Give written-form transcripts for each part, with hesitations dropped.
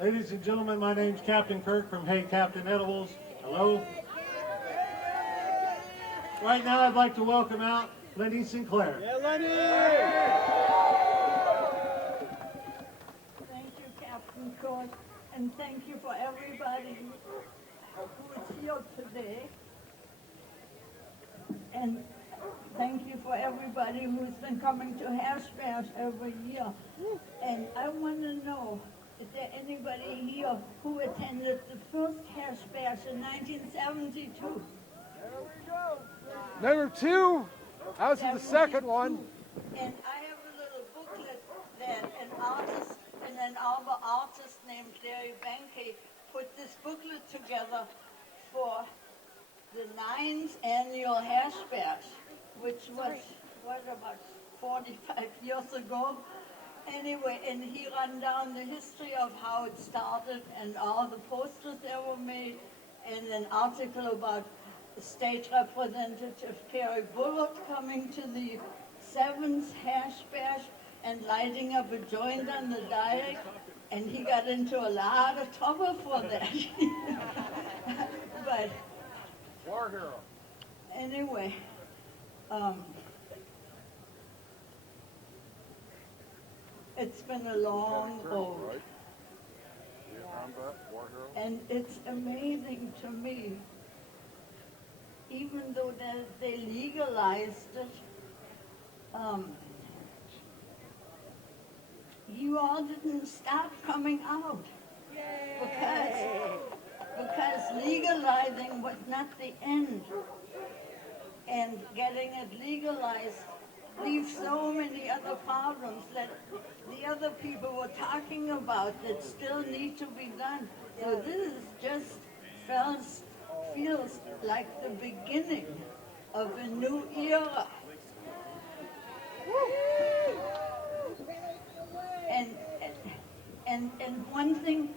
Ladies and gentlemen, my name's Captain Kirk from Hey Captain Edibles. Hello. Right now I'd like to welcome out Leni Sinclair. Yeah, Leni! Thank you, Captain Kirk, and thank you for everybody who is here today. And thank you for everybody who's been coming to Hash Bash every year. And I want to know, is there anybody here who attended the first Hash Bash in 1972? Number 2, I was in the second one. And I have a little booklet that an Arbor artist named Larry Banke put this booklet together for the 9th annual Hash Bash, which was, about 45 years ago. Anyway, and he ran down the history of how it started and all the posters that were made, and an article about State Representative Kerry Bullock coming to the 7th Hash Bash and lighting up a joint on the Diag, and he got into a lot of trouble for that. But War hero. anyway, it's been a long road. And it's amazing to me, even though they legalized it, you all didn't stop coming out. Because legalizing was not the end. And getting it legalized leaves so many other problems that the other people were talking about that still need to be done. So this is just feels like the beginning of a new era. And one thing,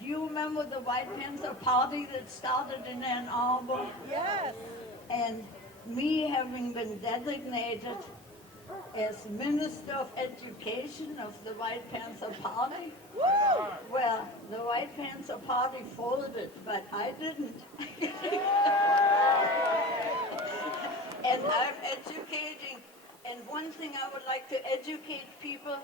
do you remember the White Panther Party that started in Ann Arbor? Yes. And me having been designated as Minister of Education of the White Panther Party, well, the White Panther Party folded, but I didn't. And I'm educating, and one thing I would like to educate people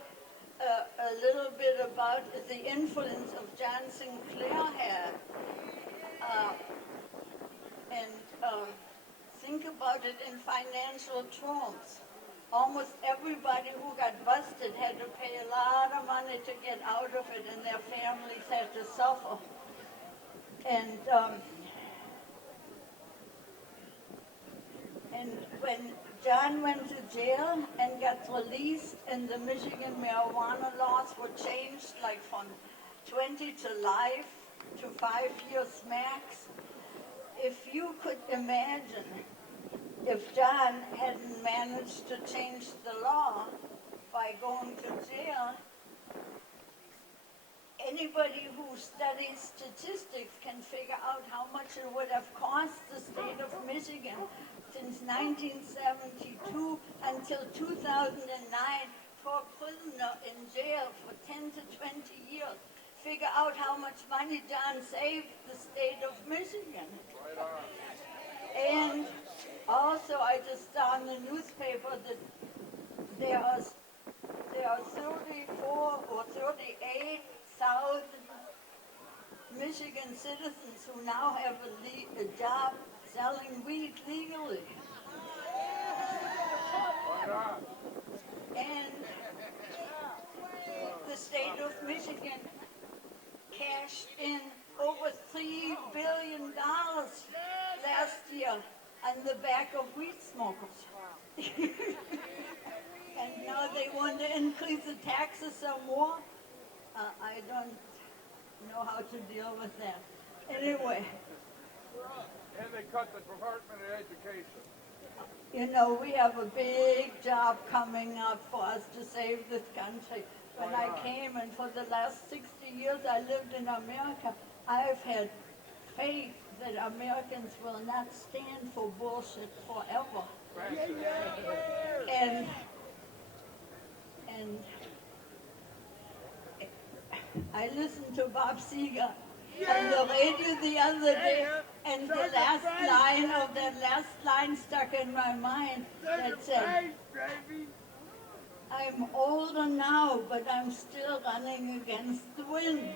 a little bit about is the influence of John Sinclair had. Think about it in financial terms. Almost everybody who got busted had to pay a lot of money to get out of it, and their families had to suffer. And when John went to jail and got released, and the Michigan marijuana laws were changed, like from 20 to life to 5 years max, if you could imagine if John hadn't managed to change the law by going to jail, anybody who studies statistics can figure out how much it would have cost the state of Michigan since 1972 until 2009 for a prisoner in jail for 10 to 20 years. Figure out how much money John saved the state of Michigan. Right on. And also, I just saw in the newspaper that there are 34 or 38,000 Michigan citizens who now have a job selling weed legally. Right on. And the state of Michigan cashed in over $3 billion last year on the back of weed smokers. And now they want to increase the taxes some more. I don't know how to deal with that. Anyway. And they cut the Department of Education. You know, we have a big job coming up for us to save this country. When I came, and for the last 60 years I lived in America, I've had faith that Americans will not stand for bullshit forever. And I listened to Bob Seger on the radio the other day, and the last line of that last line stuck in my mind that said, I'm older now, but I'm still running against the wind.